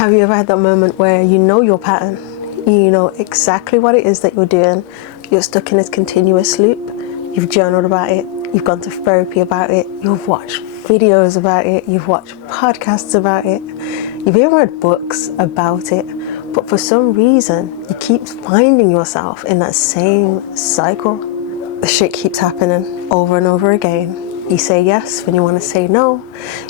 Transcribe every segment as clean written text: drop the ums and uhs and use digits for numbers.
Have you ever had that moment where you know your pattern? You know exactly what it is that you're doing. You're stuck in this continuous loop. You've journaled about it. You've gone to therapy about it. You've watched videos about it. You've watched podcasts about it. You've even read books about it. But for some reason, you keep finding yourself in that same cycle. The shit keeps happening over and over again. You say yes when you want to say no.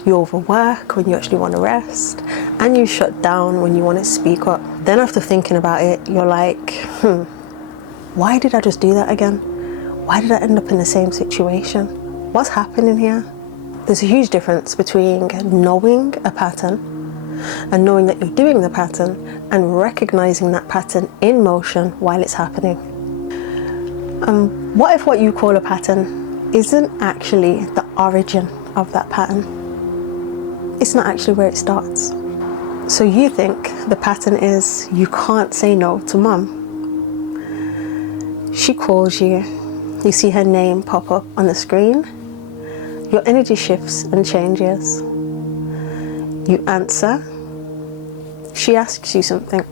You overwork when you actually want to rest. And you shut down when you want to speak up. Then after thinking about it, you're like, why did I just do that again? Why did I end up in the same situation? What's happening here? There's a huge difference between knowing a pattern and knowing that you're doing the pattern and recognizing that pattern in motion while it's happening. What if what you call a pattern isn't actually the origin of that pattern? It's not actually where it starts. So you think the pattern is you can't say no to mum. She calls you, you see her name pop up on the screen, your energy shifts and changes. You answer, she asks you something.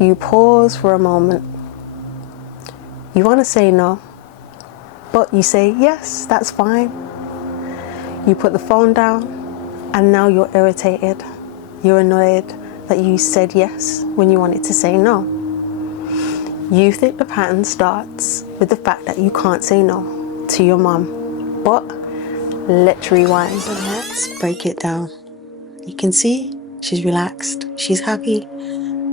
You pause for a moment. You want to say no, but you say, yes, that's fine. You put the phone down, and now you're irritated. You're annoyed that you said yes when you wanted to say no. You think the pattern starts with the fact that you can't say no to your mum. But let's rewind and let's break it down. You can see she's relaxed, she's happy,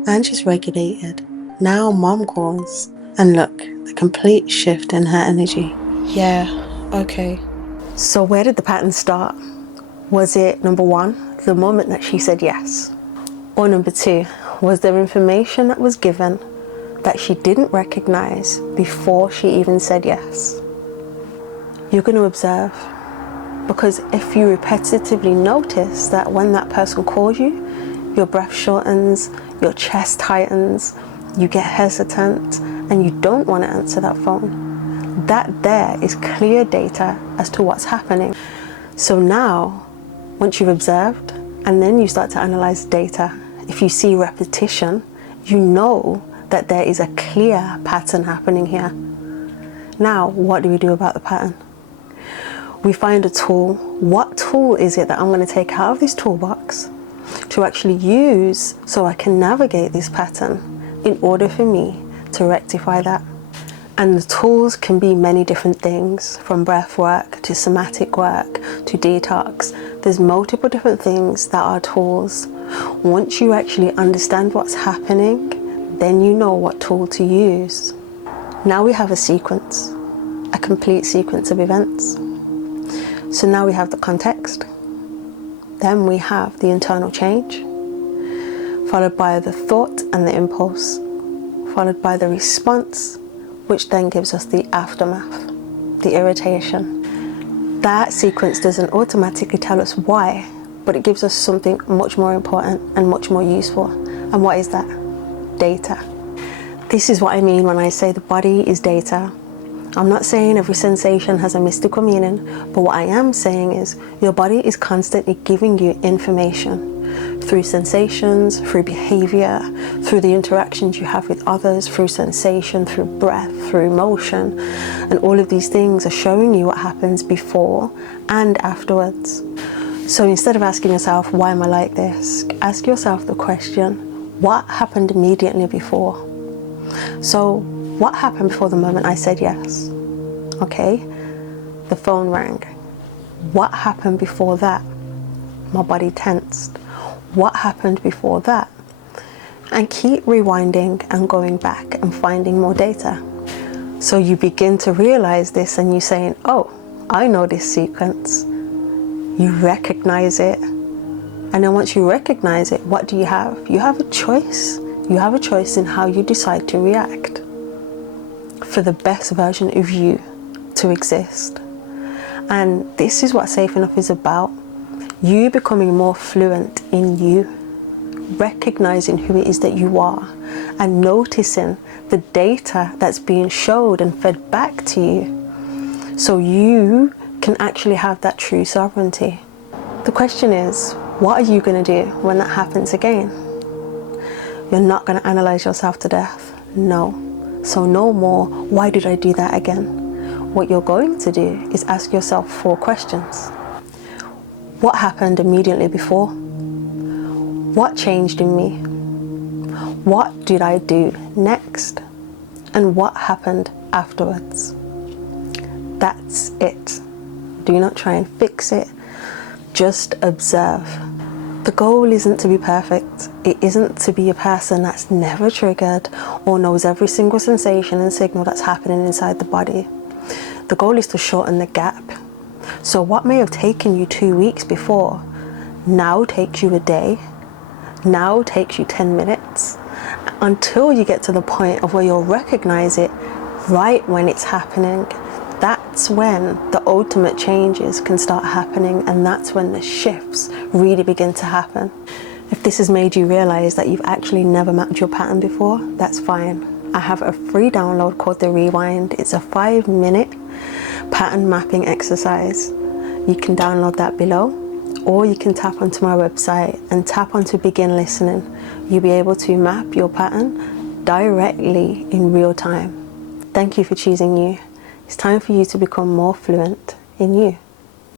and she's regulated. Now mum calls, and look, the complete shift in her energy. Yeah, okay. So where did the pattern start? Was it number one, the moment that she said yes? Or number two, was there information that was given that she didn't recognize before she even said yes? You're going to observe, because if you repetitively notice that when that person calls you, your breath shortens, your chest tightens, you get hesitant, and you don't want to answer that phone, that there is clear data as to what's happening. So now, once you've observed, and then you start to analyze data, if you see repetition, you know that there is a clear pattern happening here. Now, what do we do about the pattern? We find a tool. What tool is it that I'm going to take out of this toolbox to actually use so I can navigate this pattern in order for me to rectify that? And the tools can be many different things, from breath work to somatic work to detox. There's multiple different things that are tools. Once you actually understand what's happening, then you know what tool to use. Now we have a sequence, a complete sequence of events. So now we have the context, then we have the internal change, followed by the thought and the impulse, followed by the response, which then gives us the aftermath, the irritation. That sequence doesn't automatically tell us why, but it gives us something much more important and much more useful. And what is that? Data. This is what I mean when I say the body is data. I'm not saying every sensation has a mystical meaning, but what I am saying is your body is constantly giving you information through sensations, through behavior, through the interactions you have with others, through sensation, through breath, through motion. And all of these things are showing you what happens before and afterwards. So instead of asking yourself, why am I like this? Ask yourself the question, what happened immediately before? So what happened before the moment I said yes? Okay, the phone rang. What happened before that? My body tensed. What happened before that? And keep rewinding and going back and finding more data. So you begin to realize this and you're saying, oh, I know this sequence. You recognize it. And then once you recognize it, what do you have? You have a choice. You have a choice in how you decide to react for the best version of you to exist. And this is what Safe Enough is about. You becoming more fluent in you, recognizing who it is that you are, and noticing the data that's being showed and fed back to you, so you can actually have that true sovereignty. The question is, What are you going to do when that happens again? You're not going to analyze yourself to death. No. So no more, why did I do that again? What you're going to do is ask yourself 4 questions. What happened immediately before? What changed in me? What did I do next? And what happened afterwards? That's it. Do not try and fix it. Just observe. The goal isn't to be perfect. It isn't to be a person that's never triggered or knows every single sensation and signal that's happening inside the body. The goal is to shorten the gap. So what may have taken you 2 weeks before now takes you a day, now takes you 10 minutes, until you get to the point of where you'll recognize it right when it's happening. That's when the ultimate changes can start happening, and that's when the shifts really begin to happen. If this has made you realize that you've actually never mapped your pattern before, that's fine. I have a free download called The Rewind. It's a 5-minute pattern mapping exercise. You can download that below, or you can tap onto my website and tap onto Begin Listening. You'll be able to map your pattern directly in real time. Thank you for choosing you. It's time for you to become more fluent in you.